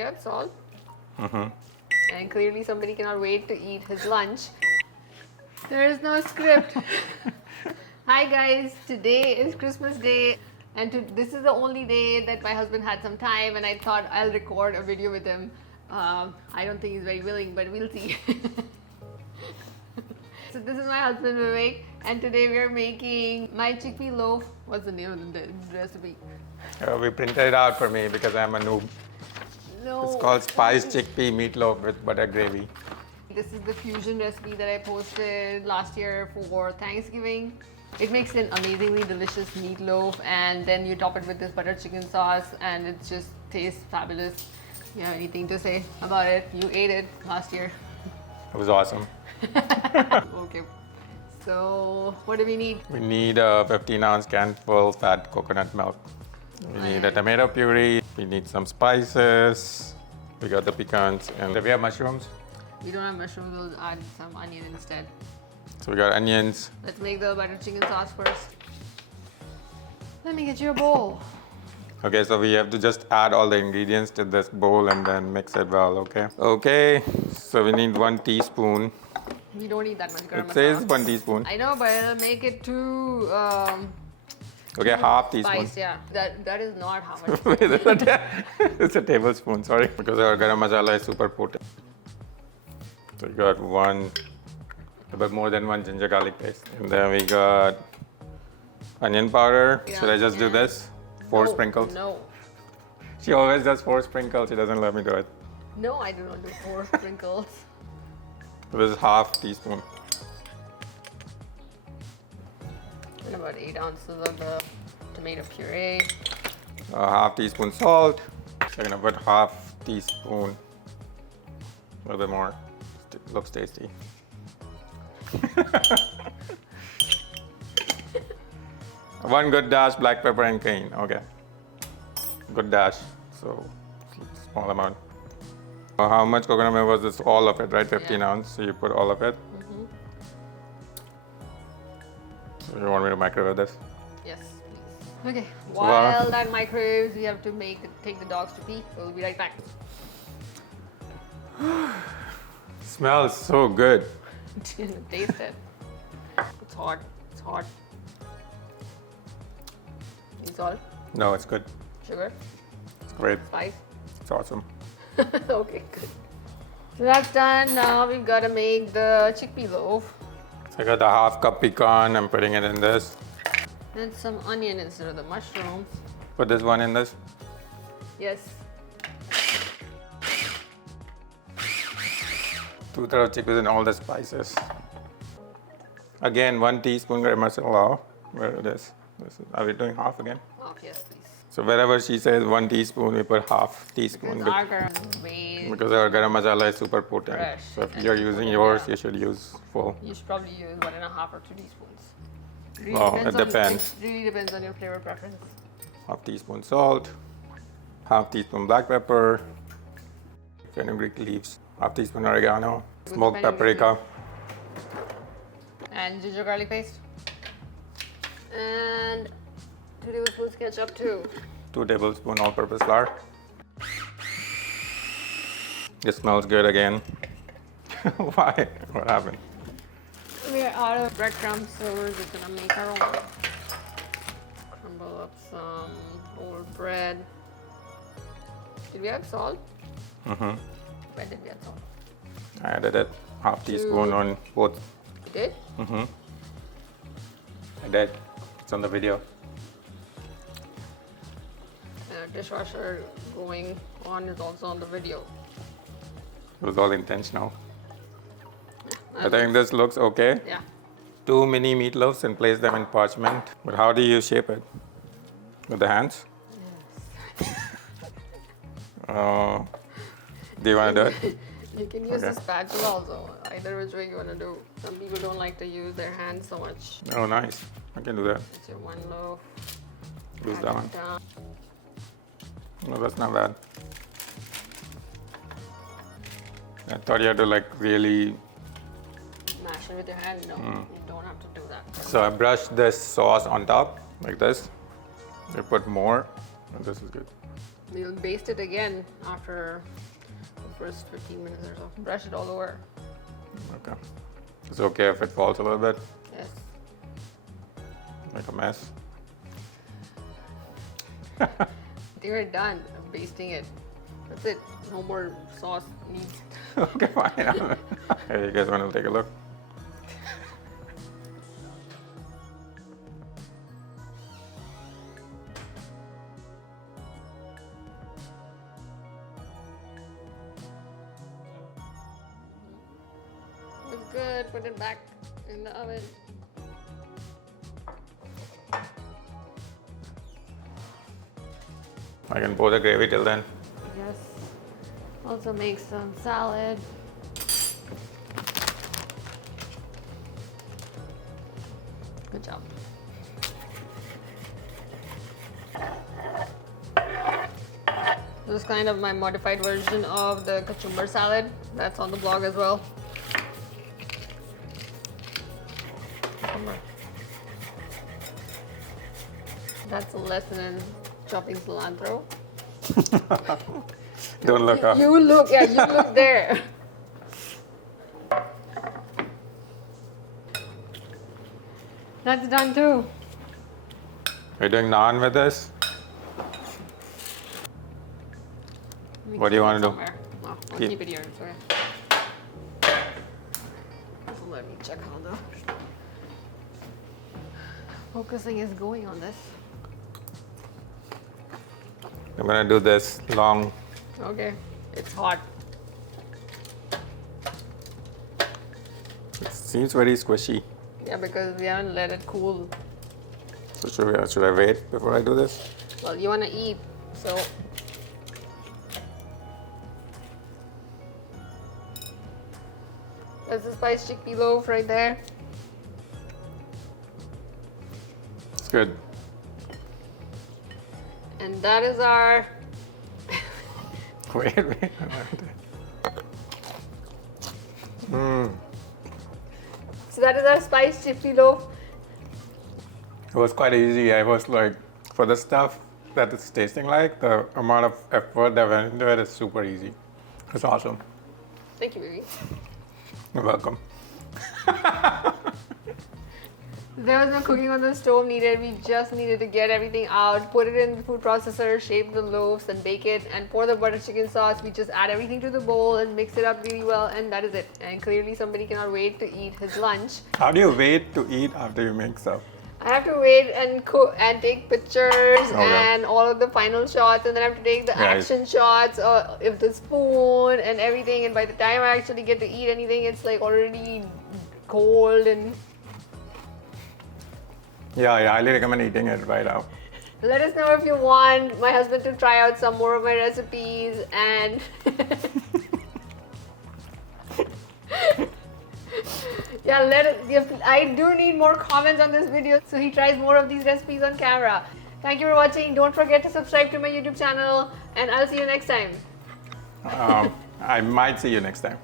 we have salt? Mm-hmm. And clearly somebody cannot wait to eat his lunch. There is no script. Hi guys, today is Christmas Day and this is the only day that my husband had some time and I thought I'll record a video with him. I don't think he's very willing, but we'll see. So this is my husband Vivek and today we are making my chickpea loaf. What's the name of the recipe? We printed it out for me because I'm a noob. No. It's called spiced chickpea meatloaf with butter gravy. This is the fusion recipe that I posted last year for Thanksgiving. It makes an amazingly delicious meatloaf and then you top it with this butter chicken sauce and it just tastes fabulous. You have anything to say about it? You ate it last year. It was awesome. Okay. So what do we need? We need a 15-ounce can full fat coconut milk. We need a tomato puree. We need some spices. We got the pecans and we have mushrooms. We don't have mushrooms, we'll add some onion instead. So we got onions. Let's make the butter chicken sauce first. Let me get you a bowl. Okay, so we have to just add all the ingredients to this bowl and then mix it well, okay? Okay, so we need 1 teaspoon. We don't need that much garam It says masala. 1 teaspoon. I know, but it'll make it too Okay, half teaspoon. spice, yeah. That is not how much. Wait, it's a tablespoon, sorry. Because our garam masala is super potent. So we got about more than 1 ginger garlic paste. And then we got onion powder. Yeah. Should I just do this? 4 sprinkles? No. She always does 4 sprinkles. She doesn't let me do it. No, I do not do 4 sprinkles. This is half teaspoon. And about 8 ounces of the tomato puree. Half teaspoon salt. So I'm gonna put half teaspoon, a little bit more. Looks tasty. 1 good dash black pepper and cayenne. Okay. Good dash. So small amount. How much coconut milk was this? All of it, right? 15 ounce. So you put all of it. Mm-hmm. So you want me to microwave this? Yes, please. Okay. While that microwaves, we have to take the dogs to pee. We'll be right back. Smells so good. Taste it. It's hot. It's hot. Need salt? No, it's good. Sugar? It's great. Spice? It's awesome. Okay, good. So that's done. Now we've got to make the chickpea loaf. So I got the half cup pecan. I'm putting it in this. And some onion instead of the mushrooms. Put this one in this. Yes. 2/3 chickpeas and all the spices. Again, 1 teaspoon garam masala. Where it is? Are we doing half again? Oh, yes, please. So wherever she says 1 teaspoon, we put half teaspoon. Because our garam made Because our garam masala is super potent. fresh. So if you're using yours, you should use full. You should probably use 1.5 or 2 teaspoons. It depends. It really depends on your flavor preference. Half teaspoon salt, half teaspoon black pepper, fenugreek leaves, half teaspoon oregano, smoked fenugreek paprika. And ginger garlic paste. And 2 tablespoons ketchup too. 2 tablespoon all-purpose flour. It smells good again. Why? What happened? We are out of breadcrumbs, so we're just gonna make our own. Crumble up some old bread. Did we have salt? Mm-hmm. Where did we have salt? I added it. Half teaspoon on both. You did? Mm-hmm. I did. It's on the video. Dishwasher going on is also on the video. It was all intentional. I think this looks okay. Yeah. 2 mini meatloafs and place them in parchment. But how do you shape it? With the hands? Yes. Do you want to do it? You can use a spatula also. Either which way you want to do. Some people don't like to use their hands so much. Oh, nice. I can do that. It's your 1 loaf. Use Add that it one. down. No, that's not bad. I thought you had to like really. Mash it with your hand. No, you don't have to do that. So I brushed this sauce on top like this. I put more, and this is good. We'll baste it again after the first 15 minutes or so. Brush it all over. Okay. It's okay if it falls a little bit. Yes. Make a mess. We're done basting it. That's it. No more sauce needs. Okay, fine. Hey, you guys want to take a look? Looks good. Put it back in the oven. I can pour the gravy till then. Yes. Also make some salad. Good job. This is kind of my modified version of the Kachumber salad. That's on the blog as well. That's a lesson in chopping cilantro. Don't look up. You look there. That's done too. Are you doing naan with this? What do you want to do? No, I'll Keep- keep it here. It's okay. So let me check how the focusing is going on this. I'm gonna do this long. Okay, it's hot. It seems very squishy. Yeah, because we haven't let it cool. So should I wait before I do this? Well, you want to eat, so. That's the spiced chickpea loaf right there. It's good. And that is our. Wait. So that is our spiced chickpea loaf. It was quite easy. I was like, for the stuff that it's tasting like, the amount of effort that went into it is super easy. It's awesome. Thank you, baby. You're welcome. There was no cooking on the stove needed. We just needed to get everything out, put it in the food processor, shape the loaves and bake it, and pour the butter chicken sauce. We just add everything to the bowl and mix it up really well, and that is it. And clearly somebody cannot wait to eat his lunch. How do you wait to eat after you make stuff? I have to wait and cook and take pictures and all of the final shots, and then I have to take the action shots of the spoon and everything. And by the time I actually get to eat anything, it's like already cold. And Yeah, I highly recommend eating it right out. let us know if you want my husband to try out some more of my recipes. And yeah, I do need more comments on this video so he tries more of these recipes on camera. Thank you for watching. Don't forget to subscribe to my YouTube channel, and I'll see you next time. I might see you next time.